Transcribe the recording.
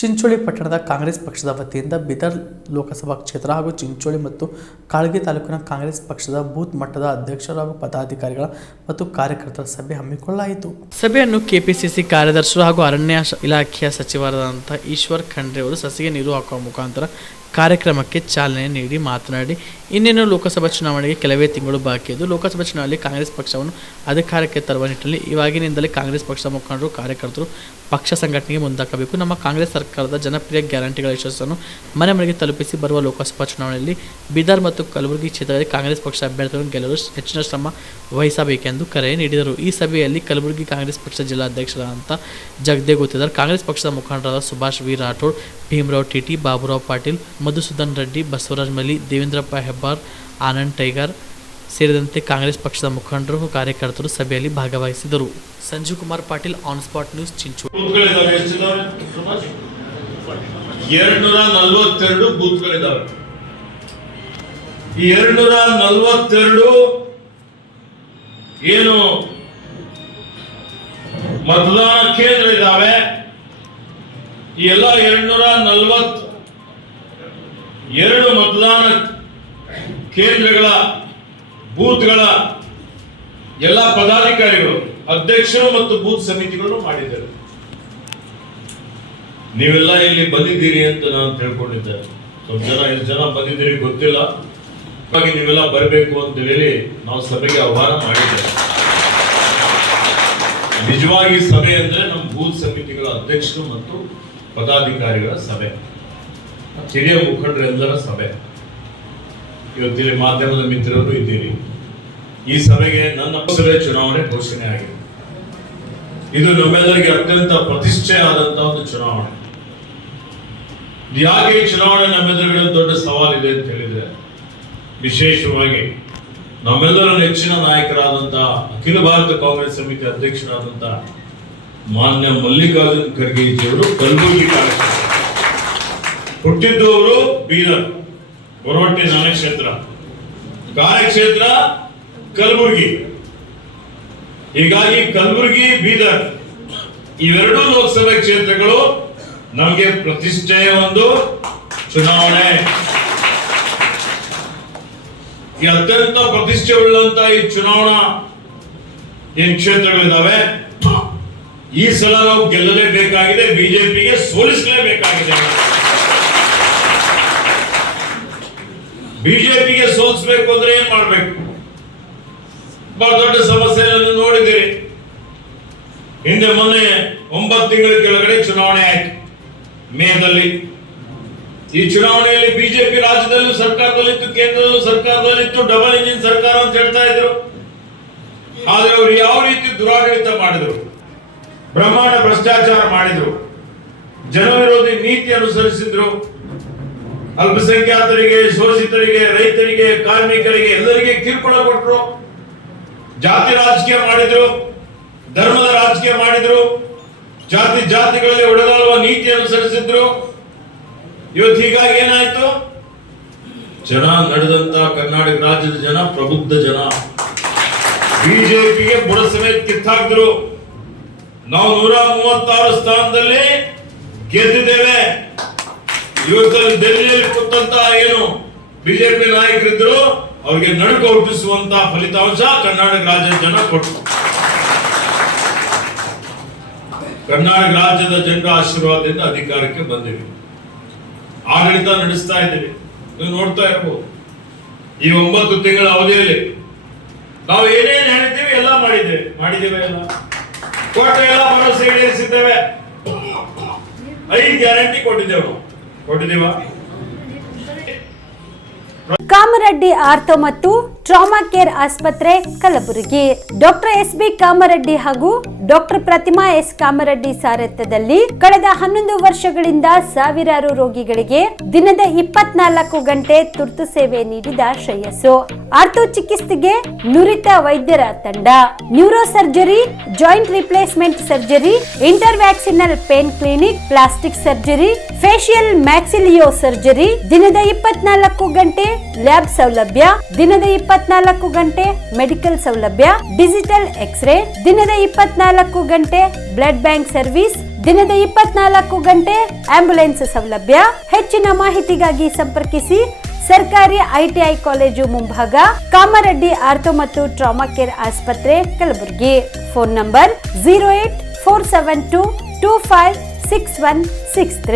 ಚಿಂಚೋಳಿ ಪಟ್ಟಣದ ಕಾಂಗ್ರೆಸ್ ಪಕ್ಷದ ವತಿಯಿಂದ ಬೀದರ್ ಲೋಕಸಭಾ ಕ್ಷೇತ್ರ ಹಾಗೂ ಚಿಂಚೋಳಿ ಮತ್ತು ಕಾಳಗಿ ತಾಲೂಕಿನ ಕಾಂಗ್ರೆಸ್ ಪಕ್ಷದ ಬೂತ್ ಮಟ್ಟದ ಅಧ್ಯಕ್ಷರು ಹಾಗೂ ಪದಾಧಿಕಾರಿಗಳ ಮತ್ತು ಕಾರ್ಯಕರ್ತರ ಸಭೆ ಹಮ್ಮಿಕೊಳ್ಳಲಾಯಿತು. ಸಭೆಯನ್ನು ಕೆಪಿಸಿಸಿ ಕಾರ್ಯದರ್ಶಿಗಳು ಹಾಗೂ ಅರಣ್ಯ ಇಲಾಖೆಯ ಸಚಿವರಾದಂಥ ಈಶ್ವರ್ ಖಂಡ್ರೆ ಅವರು ಸಸಿಗೆ ನೀರು ಹಾಕುವ ಮುಖಾಂತರ ಕಾರ್ಯಕ್ರಮಕ್ಕೆ ಚಾಲನೆ ನೀಡಿ ಮಾತನಾಡಿ, ಇನ್ನೇನು ಲೋಕಸಭಾ ಚುನಾವಣೆಗೆ ಕೆಲವೇ ತಿಂಗಳು ಬಾಕಿ ಇದ್ದು ಲೋಕಸಭಾ ಚುನಾವಣೆಯಲ್ಲಿ ಕಾಂಗ್ರೆಸ್ ಪಕ್ಷವನ್ನು ಅಧಿಕಾರಕ್ಕೆ ತರುವ ನಿಟ್ಟಿನಲ್ಲಿ ಇವಾಗಿನಿಂದಲೇ ಕಾಂಗ್ರೆಸ್ ಪಕ್ಷದ ಮುಖಂಡರು ಕಾರ್ಯಕರ್ತರು ಪಕ್ಷ ಸಂಘಟನೆಗೆ ಮುಂದಾಗಬೇಕು. ನಮ್ಮ ಕಾಂಗ್ರೆಸ್ ಸರ್ಕಾರದ ಜನಪ್ರಿಯ ಗ್ಯಾರಂಟಿಗಳ ಯಶಸ್ಸನ್ನು ಮನೆ ಮನೆಗೆ ತಲುಪಿಸಿ ಬರುವ ಲೋಕಸಭಾ ಚುನಾವಣೆಯಲ್ಲಿ ಬೀದರ್ ಮತ್ತು ಕಲಬುರಗಿ ಕ್ಷೇತ್ರದಲ್ಲಿ ಕಾಂಗ್ರೆಸ್ ಪಕ್ಷ ಅಭ್ಯರ್ಥಿಗಳನ್ನು ಗೆಲ್ಲಲು ಹೆಚ್ಚಿನ ಶ್ರಮ ವಹಿಸಬೇಕೆಂದು ಕರೆ ನೀಡಿದರು. ಈ ಸಭೆಯಲ್ಲಿ ಕಲಬುರಗಿ ಕಾಂಗ್ರೆಸ್ ಪಕ್ಷದ ಜಿಲ್ಲಾಧ್ಯಕ್ಷರಾದಂಥ ಜಗದೇ ಗುತ್ತೇದಾರ್, ಕಾಂಗ್ರೆಸ್ ಪಕ್ಷದ ಮುಖಂಡರಾದ ಸುಭಾಷ್ ವಿ ರಾಠೋಡ್, ಭೀಮರಾವ್ ಟಿಟಿ, ಬಾಬುರಾವ್ ಪಾಟೀಲ್, ಮಧುಸೂದನ್ ರೆಡ್ಡಿ, ಬಸವರಾಜ್ ಮಲಿ, ದೇವೇಂದ್ರಪ್ಪ ಹೆಬ್ಬಾರ್, ಆನಂದ್ ಟೈಗರ್ ಸೇರಿದಂತೆ ಕಾಂಗ್ರೆಸ್ ಪಕ್ಷದ ಮುಖಂಡರು ಹಾಗೂ ಕಾರ್ಯಕರ್ತರು ಸಭೆಯಲ್ಲಿ ಭಾಗವಹಿಸಿದರು. Sanjeev Kumar Patil, on spot news, Chincholi. 242 ಬೂತ್ಗಳಿದ್ದಾವೆ. ಈ 242 ಏನು ಮತದಾನ ಕೇಂದ್ರ ಇದ್ದಾವೆ. ಈ ಎಲ್ಲ 242 ಮತದಾನ ಕೇಂದ್ರಗಳ ಬೂತ್ಗಳ ಎಲ್ಲ ಪದಾಧಿಕಾರಿಗಳು, ಅಧ್ಯಕ್ಷರು ಮತ್ತು ಬೂತ್ ಸಮಿತಿಗಳು ಮಾಡಿದ್ದಾರೆ. ನೀವೆಲ್ಲ ಇಲ್ಲಿ ಬಂದಿದ್ದೀರಿ ಅಂತ ನಾನು ತಿಳ್ಕೊಂಡಿದ್ದೆ. ಸ್ವಲ್ಪ ಜನ ಎಷ್ಟು ಜನ ಬಂದಿದ್ದೀರಿ ಗೊತ್ತಿಲ್ಲ. ಹಾಗಾಗಿ ನೀವೆಲ್ಲ ಬರಬೇಕು ಅಂತ ಹೇಳಿ ನಾವು ಸಭೆಗೆ ಆಹ್ವಾನ ಮಾಡಿದ್ದೇವೆ. ನಿಜವಾಗಿ ಸಭೆ ಅಂದ್ರೆ ನಮ್ಮ ಬೂತ್ ಸಮಿತಿಗಳ ಅಧ್ಯಕ್ಷರು ಮತ್ತು ಪದಾಧಿಕಾರಿಗಳ ಸಭೆ, ಹಿರಿಯ ಮುಖಂಡರೆಲ್ಲರ ಸಭೆ. ಇವತ್ತಿನ ಮಾಧ್ಯಮದ ಮಿತ್ರರು ಇದ್ದೀರಿ. ಈ ಸಭೆಗೆ ನನ್ನ ಪಕ್ಷದ ಚುನಾವಣೆ ಘೋಷಣೆ ಆಗಿದೆ. ಇದು ನಮ್ಮೆಲ್ಲರಿಗೆ ಅತ್ಯಂತ ಪ್ರತಿಷ್ಠೆ ಆದಂತಹ ಒಂದು ಚುನಾವಣೆ. ಯಾಕೆ ಈ ಚುನಾವಣೆ ನಮ್ಮೆಲ್ಲರಿಗೂ ದೊಡ್ಡ ಸವಾಲಿದೆ ಅಂತ ಹೇಳಿದ್ರೆ, ವಿಶೇಷವಾಗಿ ನಮ್ಮೆಲ್ಲರ ನೆಚ್ಚಿನ ನಾಯಕರಾದಂತಹ ಅಖಿಲ ಭಾರತ ಕಾಂಗ್ರೆಸ್ ಸಮಿತಿ ಅಧ್ಯಕ್ಷರಾದಂತಹ ಮಾನ್ಯ ಮಲ್ಲಿಕಾರ್ಜುನ್ ಖರ್ಗೆಜಿಯವರು ಕಲಬುರಗಿ ಹುಟ್ಟಿದ್ದು ಅವರು ಬೀದರ್ ಹೊರವಟ್ಟಿ ನನ್ನ ಕ್ಷೇತ್ರ, ಕಾರ್ಯಕ್ಷೇತ್ರ ಕಲಬುರಗಿ. ಹೀಗಾಗಿ ಕಲಬುರಗಿ, ಬೀದರ್ ಇವೆರಡೂ ಲೋಕಸಭೆ ಕ್ಷೇತ್ರಗಳು ನಮಗೆ ಪ್ರತಿಷ್ಠೆಯ ಒಂದು ಚುನಾವಣೆ. ಈ ಅತ್ಯಂತ ಪ್ರತಿಷ್ಠೆ ಉಳ್ಳಂತ ಈ ಚುನಾವಣಾ ಏನ್ ಕ್ಷೇತ್ರಗಳಿದ್ದಾವೆ, ಈ ಸಲ ನಾವು ಗೆಲ್ಲಲೇಬೇಕಾಗಿದೆ, ಬಿಜೆಪಿಗೆ ಸೋಲಿಸಲೇಬೇಕಾಗಿದೆ. ಬಿಜೆಪಿಗೆ ಸೋಲಿಸಬೇಕು ಅಂದ್ರೆ ಏನ್ ಮಾಡ್ಬೇಕು? ಬಹಳ ದೊಡ್ಡ ಸಮಸ್ಯೆಯನ್ನು ನೋಡಿದ್ದೀರಿ. ಹಿಂದೆ ಮೊನ್ನೆ 9 ತಿಂಗಳ ಕೆಳಗಡೆ ಚುನಾವಣೆ ಆಯ್ತು, ಮೇದಲ್ಲಿ. ಈ ಚುನಾವಣೆಯಲ್ಲಿ ಬಿಜೆಪಿ ರಾಜ್ಯದಲ್ಲೂ ಸರ್ಕಾರದಲ್ಲಿತ್ತು, ಕೇಂದ್ರದಲ್ಲೂ ಸರ್ಕಾರದಲ್ಲಿತ್ತು, ಡಬಲ್ ಇಂಜಿನ್ ಸರ್ಕಾರ ಅಂತ ಹೇಳ್ತಾ ಇದ್ರು. ಆದ್ರೆ ಅವರು ಯಾವ ರೀತಿ ದುರಾಡಳಿತ ಮಾಡಿದ್ರು, ಬ್ರಹ್ಮಾಂಡ ಭ್ರಷ್ಟಾಚಾರ ಮಾಡಿದ್ರು, ಜನವಿರೋಧಿ ನೀತಿ ಅನುಸರಿಸಿದ್ರು. ಅಲ್ಪಸಂಖ್ಯಾತರಿಗೆ, ಶೋಷಿತರಿಗೆ, ರೈತರಿಗೆ, ಕಾರ್ಮಿಕರಿಗೆ ಎಲ್ಲರಿಗೆ ಕಿರುಕುಳ ಕೊಟ್ಟರು. ಜಾತಿ ರಾಜಕೀಯ ಮಾಡಿದ್ರು, ಧರ್ಮದ ರಾಜಕೀಯ ಮಾಡಿದ್ರು, ಜಾತಿಗಳಲ್ಲಿ ಒಡೆದಾಡುವ ನೀತಿ ಅನುಸರಿಸಿದ್ರು. ಇವತ್ತು ಹೀಗಾಗಿ ಏನಾಯ್ತು? ಜನ ನಡೆದಂತ ಕರ್ನಾಟಕ ರಾಜ್ಯದ ಜನ ಪ್ರಬುದ್ಧ ಜನ ಬಿಜೆಪಿಗೆ ಬುಡ ಸಮೇತ ಕಿತ್ತಾಕಿದ್ರು. ನಾವು 136 ಸ್ಥಾನದಲ್ಲಿ ಗೆದ್ದಿದ್ದೇವೆ. ಇವತ್ತು ದೆಹಲಿಯಲ್ಲಿ ಕೂತಂತ ಏನು ಬಿಜೆಪಿ ನಾಯಕರಿದ್ರು ಅವರಿಗೆ ನಡುಕ ಹುಟ್ಟಿಸುವಂತ ಫಲಿತಾಂಶ ಕರ್ನಾಟಕ ರಾಜ್ಯದ ಜನ ಕೊಟ್ಟರು. ಕರ್ನಾಟಕ ರಾಜ್ಯದ ಜನರ ಆಶೀರ್ವಾದದಿಂದ ಅಧಿಕಾರಕ್ಕೆ ಬಂದಿವಿ, ಆಡಳಿತ ನಡೆಸ್ತಾ ಇದ್ದೀವಿ. ನೀವು ನೋಡ್ತಾ ಇರಬಹುದು, ಈ 9 ತಿಂಗಳ ಅವಧಿಯಲ್ಲಿ ನಾವು ಏನೇನು ಹೇಳಿದ್ದೀವಿ ಎಲ್ಲ ಮಾಡಿದ್ದೇವೆ ಎಲ್ಲ ಕೋಟೆ ಎಲ್ಲ ಭರವಸೆ ಈಡೇರಿಸಿದ್ದೇವೆ. 5 ಗ್ಯಾರಂಟಿ ಕೊಟ್ಟಿದ್ದೇವಾ? ಕಾಮರೆಡ್ಡಿ ಆರ್ಥೋ ಮತ್ತು ಟ್ರಾಮಾ ಕೇರ್ ಆಸ್ಪತ್ರೆ ಕಲಬುರಗಿ. Doctor S B. ಕಾಮರೆಡ್ಡಿ ಹಾಗೂ ಡಾಕ್ಟರ್ ಪ್ರತಿಮಾ ಎಸ್. ಕಾಮರೆಡ್ಡಿ ಸಾರಥ್ಯದಲ್ಲಿ ಕಳೆದ 11 ವರ್ಷಗಳಿಂದ ಸಾವಿರಾರು ರೋಗಿಗಳಿಗೆ ದಿನದ 24 ಗಂಟೆ ತುರ್ತು ಸೇವೆ ನೀಡಿದ ಶ್ರೇಯಸ್ಸು. ಆರ್ಥೋ ಚಿಕಿತ್ಸೆಗೆ ನುರಿತ ವೈದ್ಯರ ತಂಡ, neuro surgery, joint replacement surgery, interventional pain clinic, plastic surgery, facial maxillo surgery, ದಿನದ 24 ಗಂಟೆ ಲ್ಯಾಬ್ ಸೌಲಭ್ಯ, ದಿನದ 24 ಗಂಟೆ ಮೆಡಿಕಲ್ ಸೌಲಭ್ಯ, ಡಿಜಿಟಲ್ ಎಕ್ಸ್ರೇ, ದಿನದ 24 ಗಂಟೆ ಬ್ಲಡ್ ಬ್ಯಾಂಕ್ ಸರ್ವಿಸ್, ದಿನದ 24 ಗಂಟೆ ಆಂಬ್ಯುಲೆನ್ಸ್ ಸೌಲಭ್ಯ. ಹೆಚ್ಚಿನ ಮಾಹಿತಿಗಾಗಿ ಸಂಪರ್ಕಿಸಿ ಸರ್ಕಾರಿ ಐಟಿಐ ಕಾಲೇಜು ಮುಂಭಾಗ, ಕಾಮರೆಡ್ಡಿ ಆರ್ಥೋ ಮತ್ತು ಟ್ರಾಮಾ ಕೇರ್ ಆಸ್ಪತ್ರೆ, ಕಲಬುರಗಿ. Phone number 084722566163.